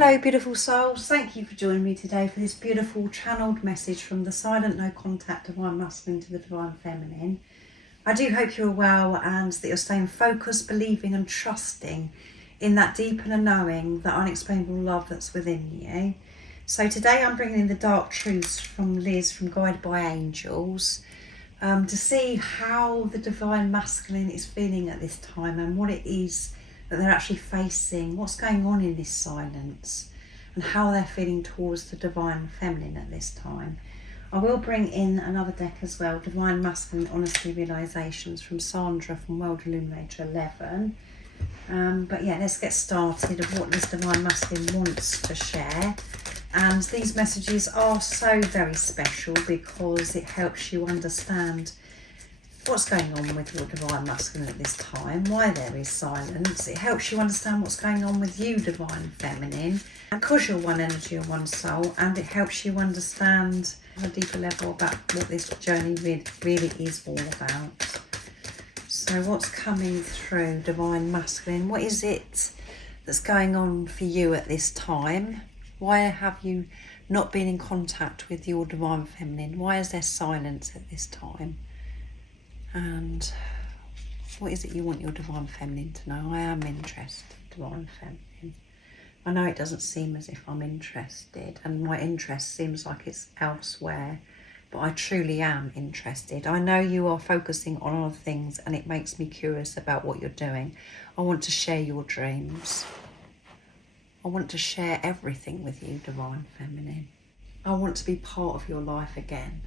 Hello beautiful souls, thank you for joining me today for this beautiful channeled message from the silent no contact divine masculine to the divine feminine. I do hope you're well and that you're staying focused, believing and trusting in that deep inner knowing, that unexplainable love that's within you. So today I'm bringing in the dark truths from Liz from Guided by Angels to see how the divine masculine is feeling at this time and what it is that they're actually facing, what's going on in this silence, and how they're feeling towards the divine feminine at this time. I will bring in another deck as well, Divine Masculine Honesty Realizations from Sandra from World Illuminator 11. But yeah, let's get started of what this divine masculine wants to share. And these messages are so very special because it helps you understand what's going on with your divine masculine at this time, why there is silence. It helps you understand what's going on with you, divine feminine, because you're one energy and one soul, and it helps you understand on a deeper level about what this journey really is all about. So what's coming through, divine masculine? What is it that's going on for you at this time? Why have you not been in contact with your divine feminine? Why is there silence at this time? And what is it you want your divine feminine to know? I am interested, divine feminine. I know it doesn't seem as if I'm interested, and my interest seems like it's elsewhere, but I truly am interested. I know you are focusing on other things and it makes me curious about what you're doing. I want to share your dreams. I want to share everything with you, divine feminine. I want to be part of your life again.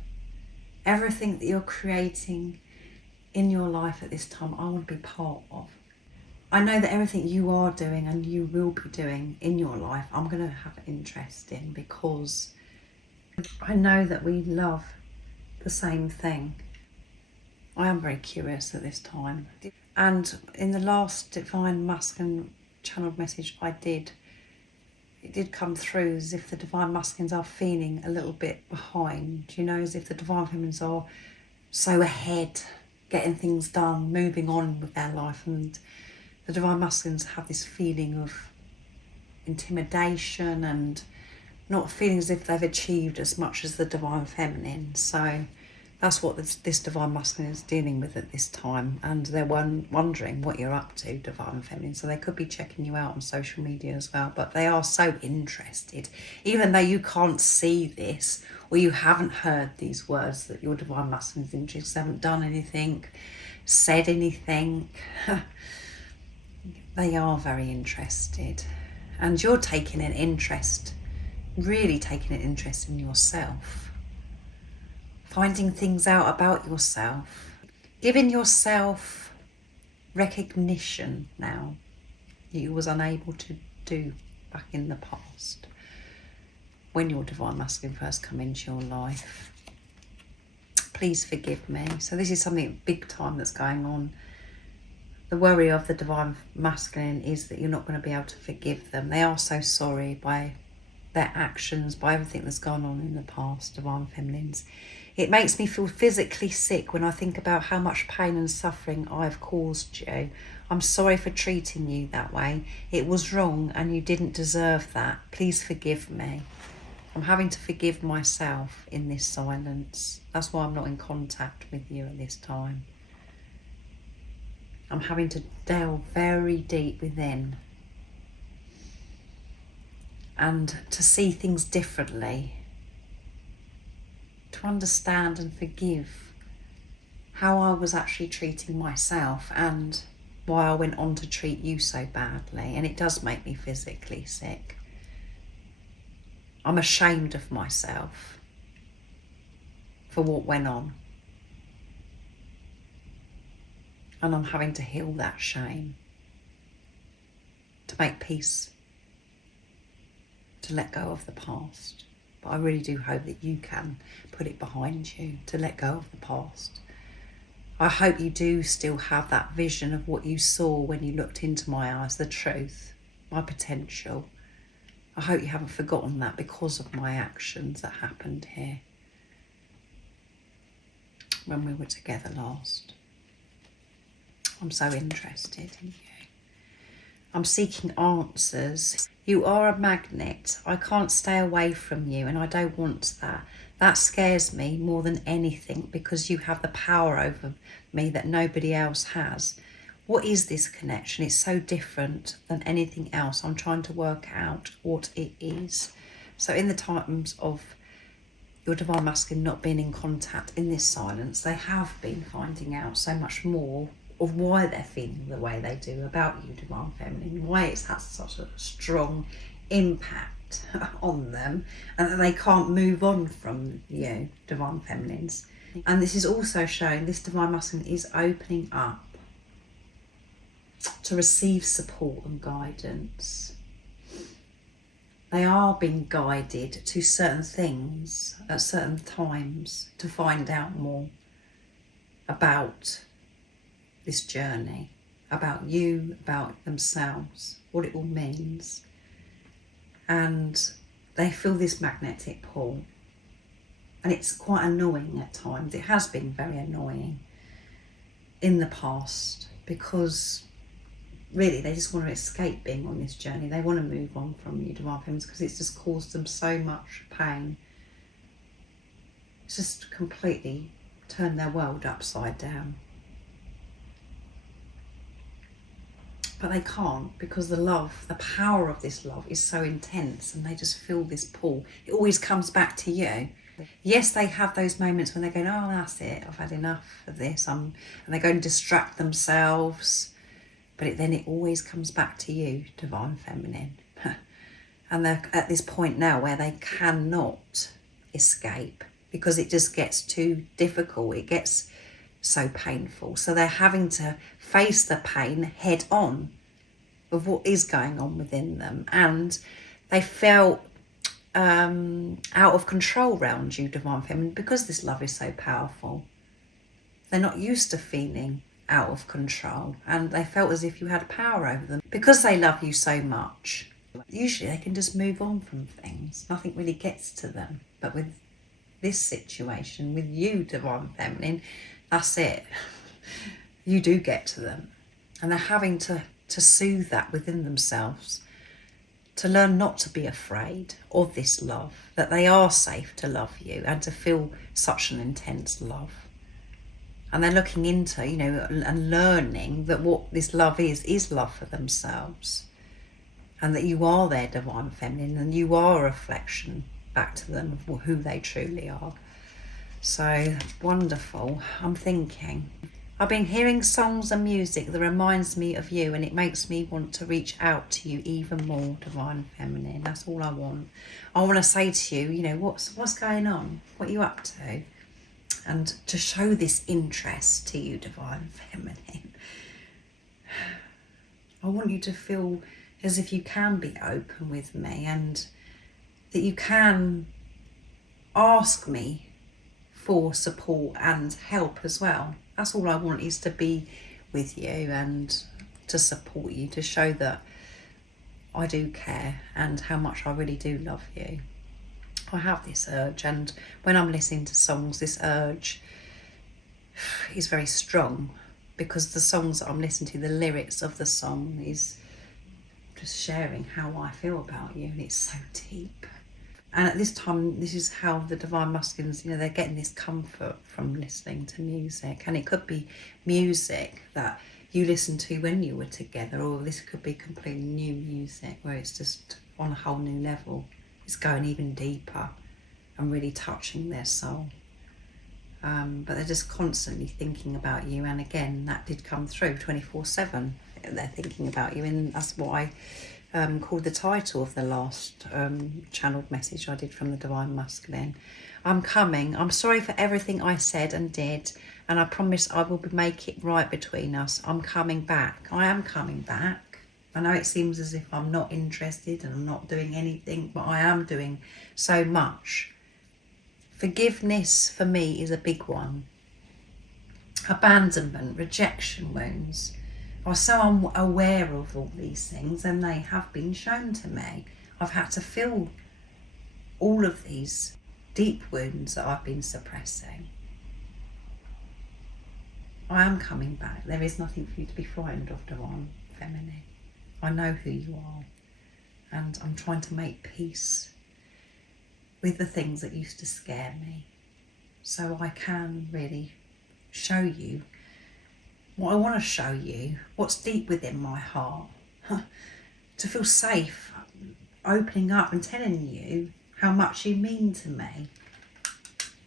Everything that you're creating in your life at this time, I want to be part of. I know that everything you are doing and you will be doing in your life, I'm going to have interest in, because I know that we love the same thing. I am very curious at this time. And in the last divine masculine channeled message it did come through as if the divine masculines are feeling a little bit behind, you know, as if the divine feminines are so ahead, getting things done, moving on with their life, and the divine masculines have this feeling of intimidation and not feeling as if they've achieved as much as the divine feminine. So that's what this divine masculine is dealing with at this time, and they're wondering what you're up to, divine feminine. So they could be checking you out on social media as well, but they are so interested, even though you can't see this or you haven't heard these words, that your divine masculine is interested, haven't done anything, said anything. They are very interested, and you're taking an interest, really taking an interest in yourself, finding things out about yourself, giving yourself recognition now that you was unable to do back in the past when your divine masculine first come into your life. Please forgive me. So this is something big time that's going on. The worry of the divine masculine is that you're not going to be able to forgive them. They are so sorry by their actions, by everything that's gone on in the past, divine feminines. It makes me feel physically sick when I think about how much pain and suffering I've caused you. I'm sorry for treating you that way. It was wrong and you didn't deserve that. Please forgive me. I'm having to forgive myself in this silence. That's why I'm not in contact with you at this time. I'm having to delve very deep within and to see things differently, to understand and forgive how I was actually treating myself and why I went on to treat you so badly. And it does make me physically sick. I'm ashamed of myself for what went on. And I'm having to heal that shame, to make peace, to let go of the past. But I really do hope that you can put it behind you, to let go of the past. I hope you do still have that vision of what you saw when you looked into my eyes, the truth, my potential. I hope you haven't forgotten that because of my actions that happened here when we were together last. I'm so interested in you. I'm seeking answers. You are a magnet. I can't stay away from you, and I don't want that. That scares me more than anything because you have the power over me that nobody else has. What is this connection? It's so different than anything else. I'm trying to work out what it is. So in the times of your divine masculine not being in contact in this silence, they have been finding out so much more of why they're feeling the way they do about you, divine feminine, why it's had such a strong impact on them, and that they can't move on from you, divine feminines. And this is also showing this divine masculine is opening up to receive support and guidance. They are being guided to certain things at certain times to find out more about this journey, about you, about themselves, what it all means. And they feel this magnetic pull. And it's quite annoying at times. It has been very annoying in the past because really they just want to escape being on this journey. They want to move on from you, divine feminines, because it's just caused them so much pain. It's just completely turned their world upside down. But they can't, because the love, the power of this love is so intense, and they just feel this pull. It always comes back to you. Yes, they have those moments when they're going, oh, that's it, I've had enough of this, and they go and distract themselves. But then it always comes back to you, divine feminine. And they're at this point now where they cannot escape because it just gets too difficult. It gets so painful. So they're having to face the pain head on of what is going on within them. And they felt out of control around you, divine feminine, because this love is so powerful. They're not used to feeling out of control, and they felt as if you had power over them because they love you so much. Usually they can just move on from things, nothing really gets to them. But with this situation, with you, divine feminine, that's it. You do get to them, and they're having to soothe that within themselves, to learn not to be afraid of this love, that they are safe to love you and to feel such an intense love. And they're looking into, and learning that what this love is love for themselves. And that you are their divine feminine, and you are a reflection back to them of who they truly are. So wonderful. I'm thinking, I've been hearing songs and music that reminds me of you, and it makes me want to reach out to you even more, divine feminine. That's all I want. I want to say to you, what's going on? What are you up to? And to show this interest to you, divine feminine. I want you to feel as if you can be open with me, and that you can ask me for support and help as well. That's all I want, is to be with you and to support you, to show that I do care and how much I really do love you. I have this urge, and when I'm listening to songs, this urge is very strong, because the songs that I'm listening to, the lyrics of the song is just sharing how I feel about you, and it's so deep. And at this time, this is how the divine masculines, they're getting this comfort from listening to music. And it could be music that you listened to when you were together, or this could be completely new music where it's just on a whole new level. It's going even deeper and really touching their soul. But they're just constantly thinking about you. And again, that did come through 24/7. They're thinking about you, and that's why I called the title of the last channeled message I did from the divine masculine. I'm coming. I'm sorry for everything I said and did, and I promise I will make it right between us. I'm coming back. I am coming back. I know it seems as if I'm not interested and I'm not doing anything, but I am doing so much. Forgiveness for me is a big one. Abandonment, rejection wounds. I was so unaware of all these things, and they have been shown to me. I've had to feel all of these deep wounds that I've been suppressing. I am coming back. There is nothing for you to be frightened of, divine feminine. I know who you are, and I'm trying to make peace with the things that used to scare me, so I can really show you what I want to show you, what's deep within my heart, to feel safe opening up and telling you how much you mean to me,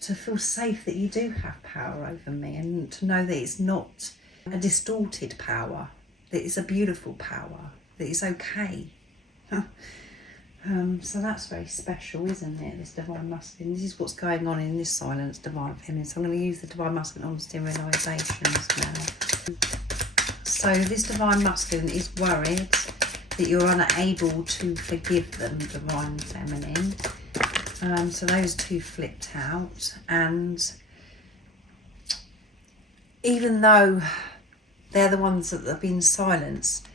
to feel safe that you do have power over me, and to know that it's not a distorted power, that it's a beautiful power, that it's okay. So that's very special, isn't it, this Divine Masculine? This is what's going on in this silence, Divine Feminine. So I'm going to use the Divine Masculine honesty and realizations now. So this Divine Masculine is worried that you're unable to forgive them, Divine Feminine. So those two flipped out, and even though they're the ones that have been silenced,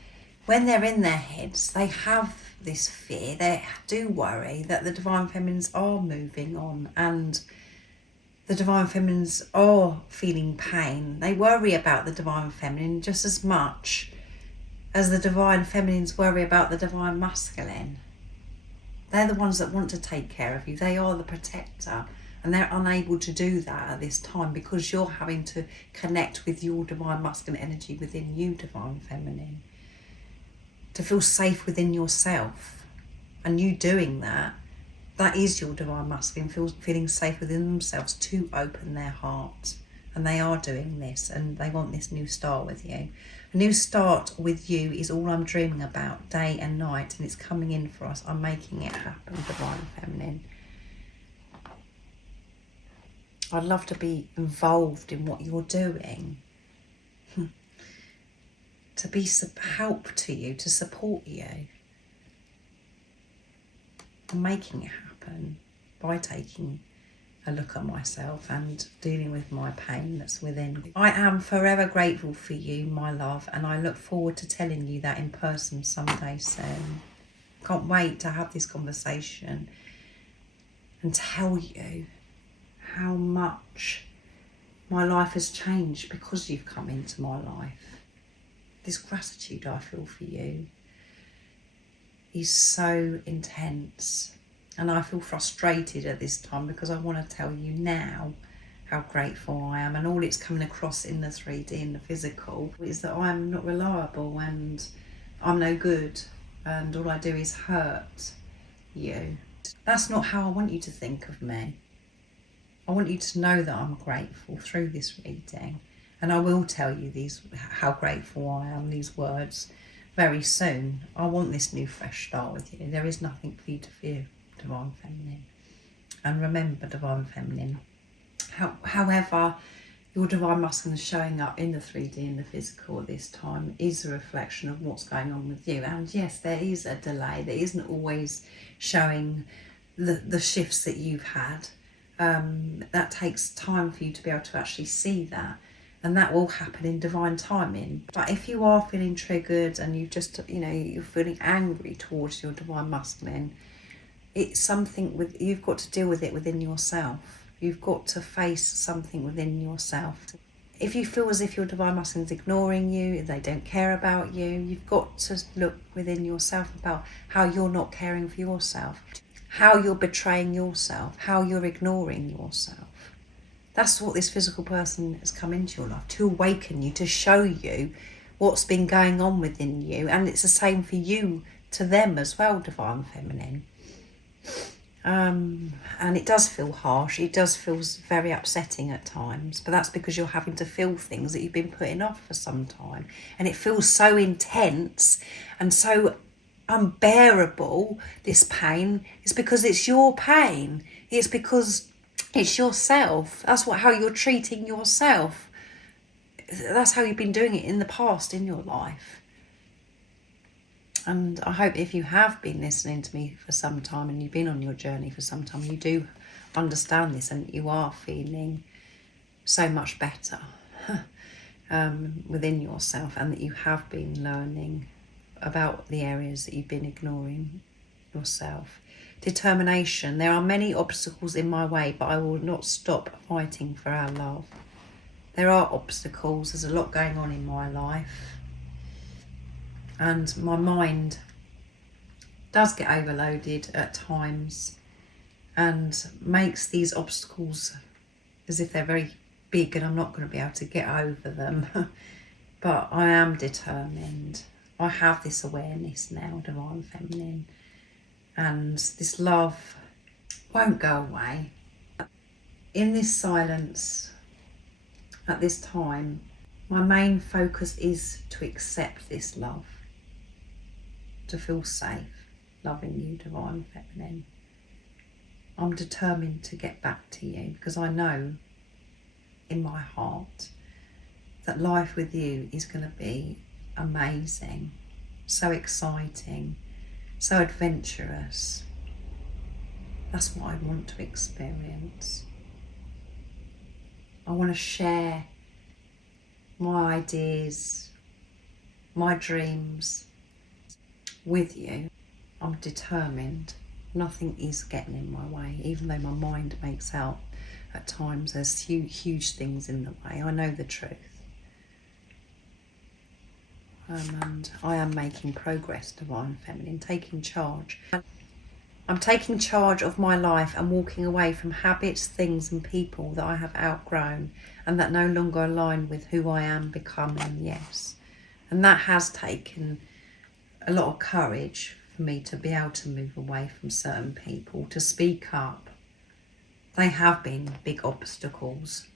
when they're in their heads, they have this fear, they do worry that the Divine Feminines are moving on, and the Divine Feminines are feeling pain. They worry about the Divine Feminine just as much as the Divine Feminines worry about the Divine Masculine. They're the ones that want to take care of you. They are the protector, and they're unable to do that at this time because you're having to connect with your Divine Masculine energy within you, Divine Feminine, to feel safe within yourself. And you doing that, that is your Divine Masculine feeling safe within themselves to open their heart. And they are doing this, and they want this new start with you. A new start with you is all I'm dreaming about day and night, and it's coming in for us. I'm making it happen, Divine Feminine. I'd love to be involved in what you're doing, to be help to you, to support you. I'm making it happen by taking a look at myself and dealing with my pain that's within. I am forever grateful for you, my love, and I look forward to telling you that in person someday soon. Can't wait to have this conversation and tell you how much my life has changed because you've come into my life. This gratitude I feel for you is so intense, and I feel frustrated at this time because I want to tell you now how grateful I am, and all it's coming across in the 3D, in the physical, is that I'm not reliable and I'm no good and all I do is hurt you. That's not how I want you to think of me. I want you to know that I'm grateful through this reading, and I will tell you how grateful I am, these words, very soon. I want this new fresh start with you. There is nothing for you to fear, Divine Feminine. And remember, Divine Feminine, however your Divine Masculine is showing up in the 3D, in the physical at this time, is a reflection of what's going on with you. And yes, there is a delay. There isn't always showing the shifts that you've had. That takes time for you to be able to actually see that. And that will happen in divine timing. But if you are feeling triggered and you're feeling angry towards your Divine Masculine, it's something you've got to deal with it within yourself. You've got to face something within yourself. If you feel as if your Divine Masculine is ignoring you, if they don't care about you, you've got to look within yourself about how you're not caring for yourself, how you're betraying yourself, how you're ignoring yourself. That's what this physical person has come into your life, to awaken you, to show you what's been going on within you. And it's the same for you to them as well, Divine Feminine. And it does feel harsh. It does feel very upsetting at times, but that's because you're having to feel things that you've been putting off for some time. And it feels so intense and so unbearable, this pain. It's because it's your pain. It's because it's yourself. That's how you're treating yourself. That's how you've been doing it in the past in your life. And I hope if you have been listening to me for some time and you've been on your journey for some time, you do understand this and you are feeling so much better within yourself, and that you have been learning about the areas that you've been ignoring yourself. Determination. There are many obstacles in my way, but I will not stop fighting for our love. There are obstacles. There's a lot going on in my life. and my mind does get overloaded at times and makes these obstacles as if they're very big and I'm not going to be able to get over them. But I am determined. I have this awareness now, Divine Feminine, and this love won't go away. In this silence, at this time, my main focus is to accept this love, to feel safe, loving you, Divine Feminine. I'm determined to get back to you because I know in my heart that life with you is going to be amazing, so exciting, so adventurous. That's what I want to experience. I want to share my ideas, my dreams with you. I'm determined. Nothing is getting in my way, even though my mind makes out at times there's huge things in the way. I know the truth. And I am making progress, Divine Feminine, taking charge. I'm taking charge of my life and walking away from habits, things and people that I have outgrown and that no longer align with who I am becoming, yes. And that has taken a lot of courage for me to be able to move away from certain people, to speak up. They have been big obstacles.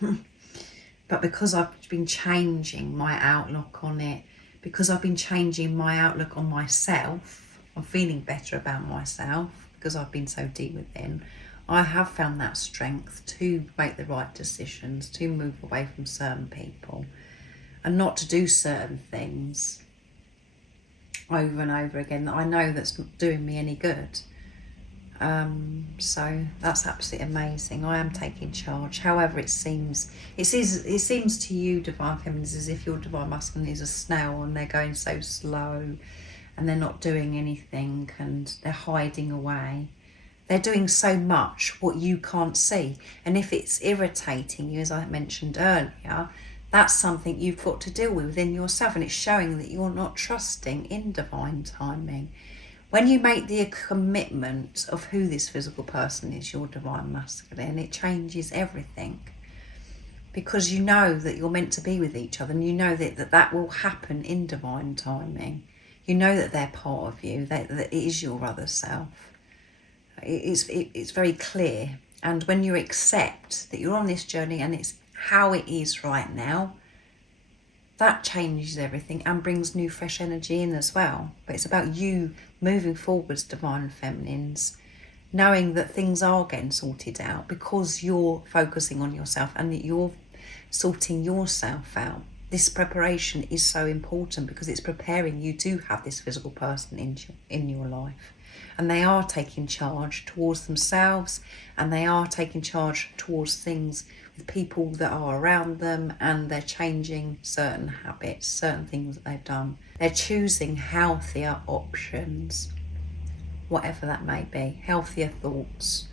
But because I've been changing my outlook on it, because I've been changing my outlook on myself, I'm feeling better about myself because I've been so deep within. I have found that strength to make the right decisions, to move away from certain people and not to do certain things over and over again that I know that's not doing me any good. So that's absolutely amazing. I am taking charge. However, it seems to you, Divine Feminines, as if your Divine Masculine is a snail and they're going so slow and they're not doing anything and they're hiding away. They're doing so much what you can't see. And if it's irritating you, as I mentioned earlier, that's something you've got to deal with within yourself, and it's showing that you're not trusting in divine timing. When you make the commitment of who this physical person is, your Divine Masculine, it changes everything. Because you know that you're meant to be with each other and you know that will happen in divine timing. You know that they're part of you, that it is your other self. It's very clear. And when you accept that you're on this journey and it's how it is right now, that changes everything and brings new fresh energy in as well. But it's about you moving forwards, Divine Feminines, knowing that things are getting sorted out because you're focusing on yourself and that you're sorting yourself out. This preparation is so important because it's preparing you to have this physical person in your life. And they are taking charge towards themselves and they are taking charge towards things with people that are around them, and they're changing certain habits, certain things that they've done. They're choosing healthier options, whatever that may be, healthier thoughts,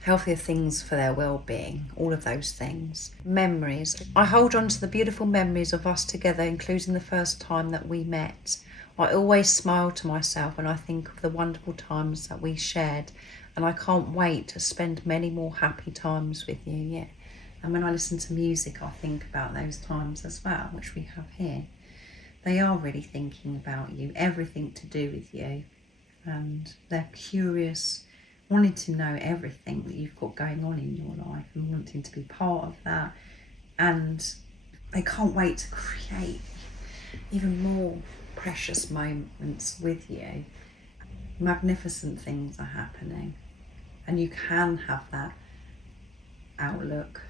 healthier things for their well-being, all of those things. Memories. I hold on to the beautiful memories of us together, including the first time that we met. I always smile to myself when I think of the wonderful times that we shared, and I can't wait to spend many more happy times with you. Yeah. And when I listen to music, I think about those times as well, which we have here. They are really thinking about you, everything to do with you, and they're curious, wanting to know everything that you've got going on in your life and wanting to be part of that. And they can't wait to create even more precious moments with you. Magnificent things are happening, and you can have that outlook,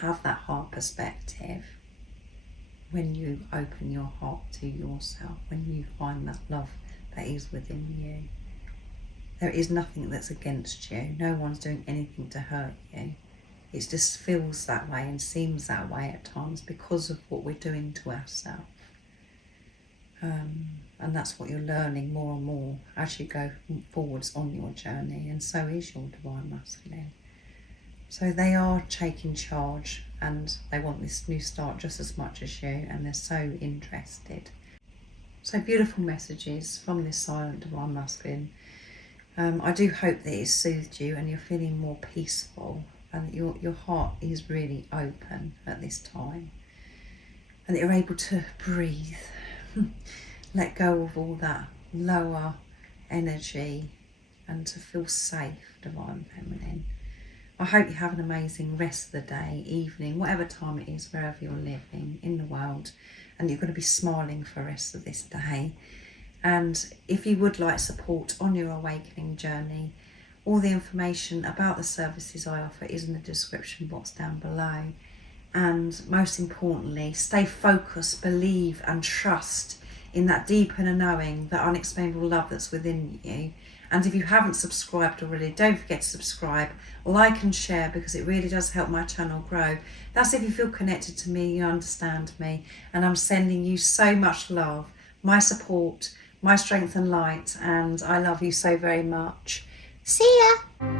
have that heart perspective when you open your heart to yourself, when you find that love that is within you. There is nothing that's against you. No one's doing anything to hurt you. It just feels that way and seems that way at times because of what we're doing to ourselves. And that's what you're learning more and more as you go forwards on your journey, and so is your Divine Masculine. So they are taking charge and they want this new start just as much as you, and they're so interested. So beautiful messages from this silent divine masculine. I do hope that it's soothed you and you're feeling more peaceful, and that your heart is really open at this time, and that you're able to breathe, let go of all that lower energy, and to feel safe, divine feminine. I hope you have an amazing rest of the day, evening, whatever time it is, wherever you're living in the world, and you're going to be smiling for the rest of this day. And if you would like support on your awakening journey, all the information about the services I offer is in the description box down below. And most importantly, stay focused, believe and trust in that deep inner knowing, that unexplainable love that's within you. And if you haven't subscribed already, don't forget to subscribe, like and share, because it really does help my channel grow. That's if you feel connected to me, you understand me, and I'm sending you so much love, my support, my strength and light, and I love you so very much. See ya!